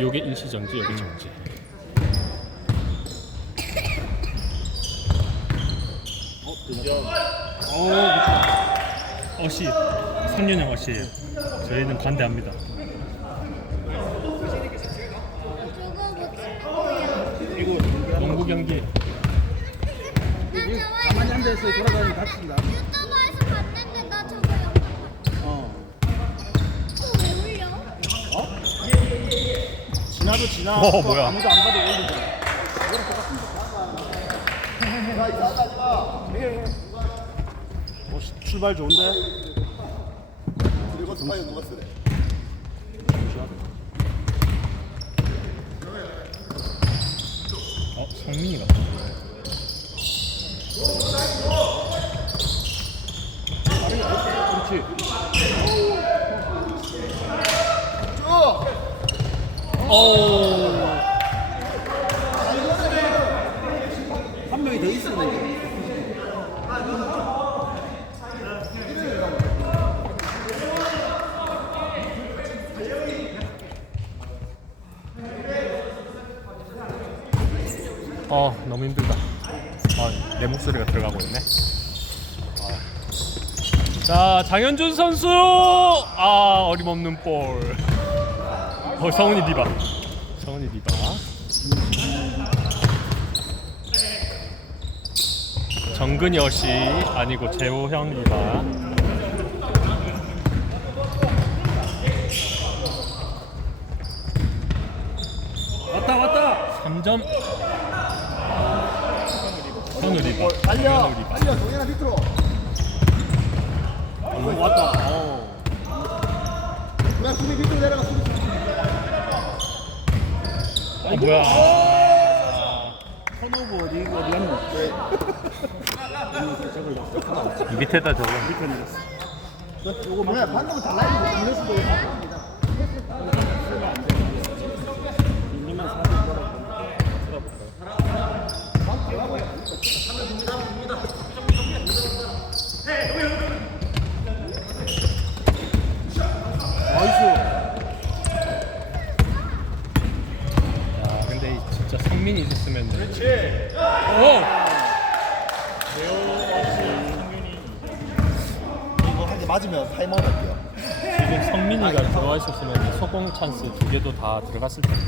요게 일시정지, 요게 정지. 어, 어시, 선윤영 어시예요. 저희는 반대합니다. 저거 못 치는 거야. 농구 경기. 저거 가만히 앉아있어 돌아다니면 다친다. 유튜브에서 봤는데 나 저거 영상 봤어. 어. 또왜 올려? 지나도 지나. 어, 또 뭐야. 아무도 안 봐도 올리잖아. 어, 시- 출발 좋은데? 그리고 스파이 누가 쓰래? 어, 성민이가. 그렇지. 오. 한 명이 더 있으면 돼. 어, 너무 힘들다. 아, 내 목소리가 들어가고 있네. 아. 자, 장현준 선수! 아, 어림없는 볼. 어, 성훈이 디바. 성훈이 디바. 정근이 어시 아니고 재호형 디바. 왔다 왔다. 3점. 디바. 달려. 현우 디바. 달려. 동현아 밑으로. 어, 왔다. 어. 나 수비 밑으로 내려가 수비. 어, 뭐야. 턴오버 어디 어디 갔노? 이 밑에다 저거. 밑에 내렸어. 요거 뭐야? 방금 달라진 거 수도 있습니다. 민님만 사진 나이스. 아 근데 이 진짜 성민이 있었으면 그렇지 오! 이거 한대 맞으면 타임아웃 할게요. 지금 성민이가 들어와 있었으면 소공 찬스 두 개도 다 들어갔을 텐데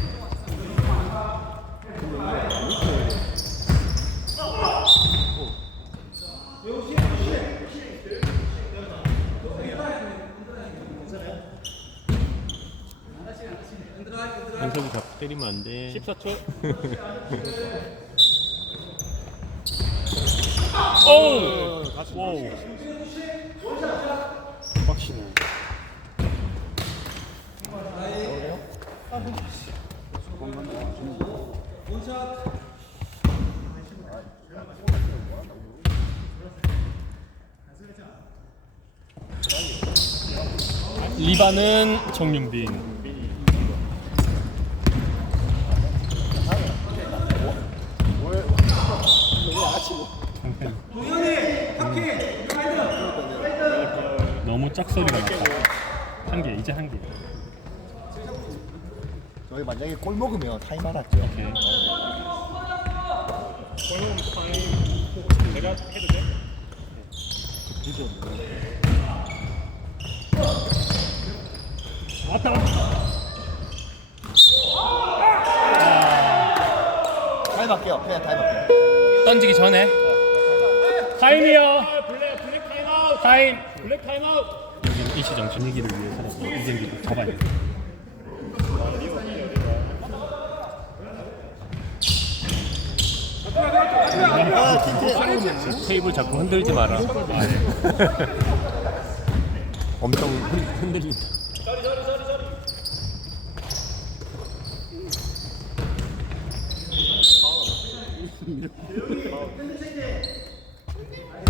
현석이 자꾸 때리면 안 돼. 14초. 오우 오우 빡시네 리바는 정윤빈 너무 짝소리가 났다. 한 개 이제 한 개. 저희 만약에 골 먹으면 타임아웃 할게요. 오케이. 내가 해도 돼? 왔다. 타임 할게요. 그냥 타임 할게요. 던지기 전에. 타임이요. 타임 블랙 타임아웃. 여 기는 일시정 분위기를 위해서라도 이 경기를 접어야 돼 아. 테이블 자꾸 흔들지 마라 엄청 흔, 흔들린다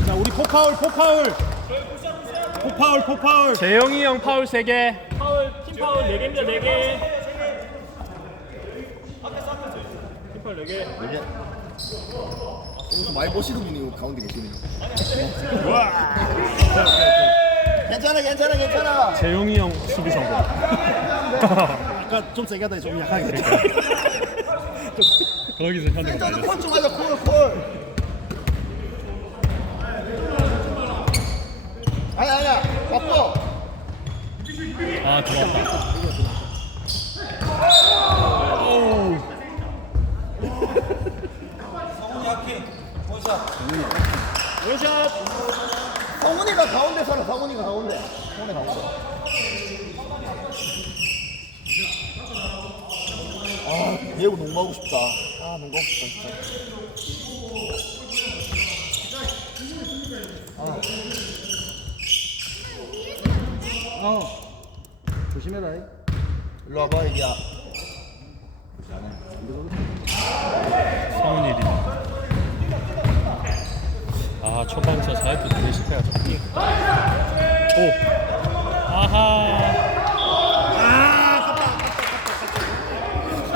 자, 우리 포파울, 포파울. 포파울, 포파울. 재영이 형 파울 3개 파울 팀 파울 4개입니다 4개 팀 파울 4개 이게 여기서 많이 보시는 분이 가운데 계시네요. 괜찮아, 괜찮아, 괜찮아. 재용이 형 수비 성공 아까 좀 세게 하더니 좀 약하게. 거기서 센터도 말렸어. 콜좀 하자 콜 콜. 아니 아니야 바꿔. 아 들어왔다. 오우. 원샷. 성훈이가 가운데 살아 성훈이가 가운데. 성훈이 가운데. 아 배우 농구하고 싶다. 아 농구하고 싶다 진짜. 조심해라. 이. 일로 와봐 이기야. 성훈이 리아 초반 저 사이트 두개 실패가 좀 오. 아하.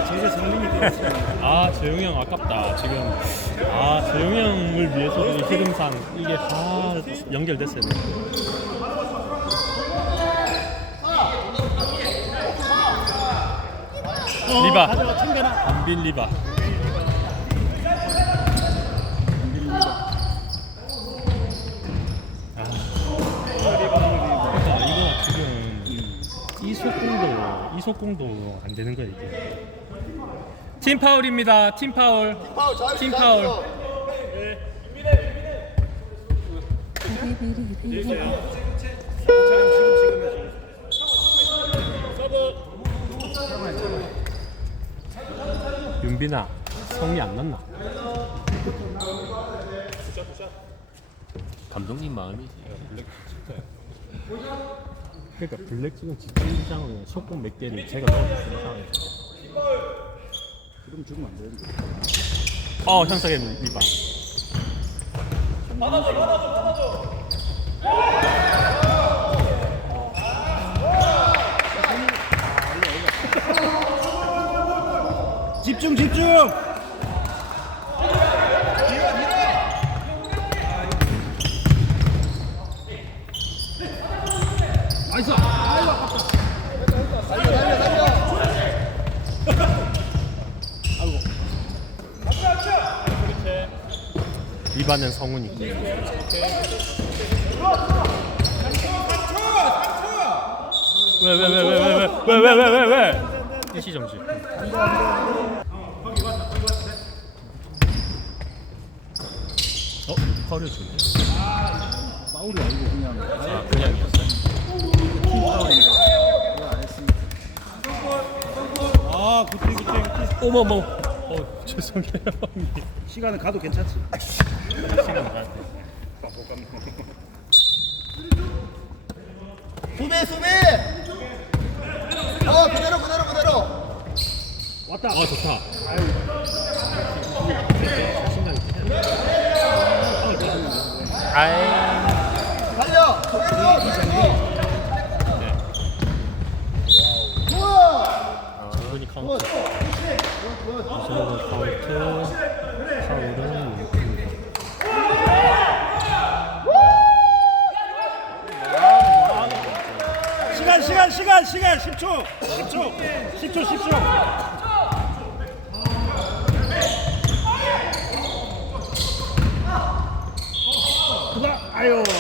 제재 성민이 되었어. 아 재용이 형 아깝다 지금 아 재용이 형을 위해서 이 흐름상 이게 다 연결됐어야 리바 가져가 챙겨놔. 안빈 리바 아. 그러니까 이거 지금 이 속공도 이 속공도 안 되는 거야 이게 팀 파울입니다 팀 파울 팀잘 파울. 윤빈아 성이 안 났나? 감독님 마음이지 그러니까 블랙 지금 집중장으로 속공 몇 개를 제가 넣어주는 상황에서 그럼 죽으면 안 되는데. 어 현석의 리바 집중 집중. 나이스. 아이고 아깝다. 달려 달려 달려. 리바는 성훈이 왜왜 왜 왜 왜 왜 왜 왜 왜 왜 일시 정지 어? 허를 주네 파울이 아니고 그냥 아 그냥이었어 팀 파울인데. 그거 안 했으니까. 아 굿띠 굿띠 굿띠. 어머머 어 죄송해요 형님 시간은 가도 괜찮지. 수비 수비. 어 그대로 그대로 그대로. 왔다. 아 좋다 아이 달려. 그대로. 좋아. 이분이 카운트 이분은 카운트 파울은 시간 시간 시간 시간 10초 10초 10초 10초. 哎呦。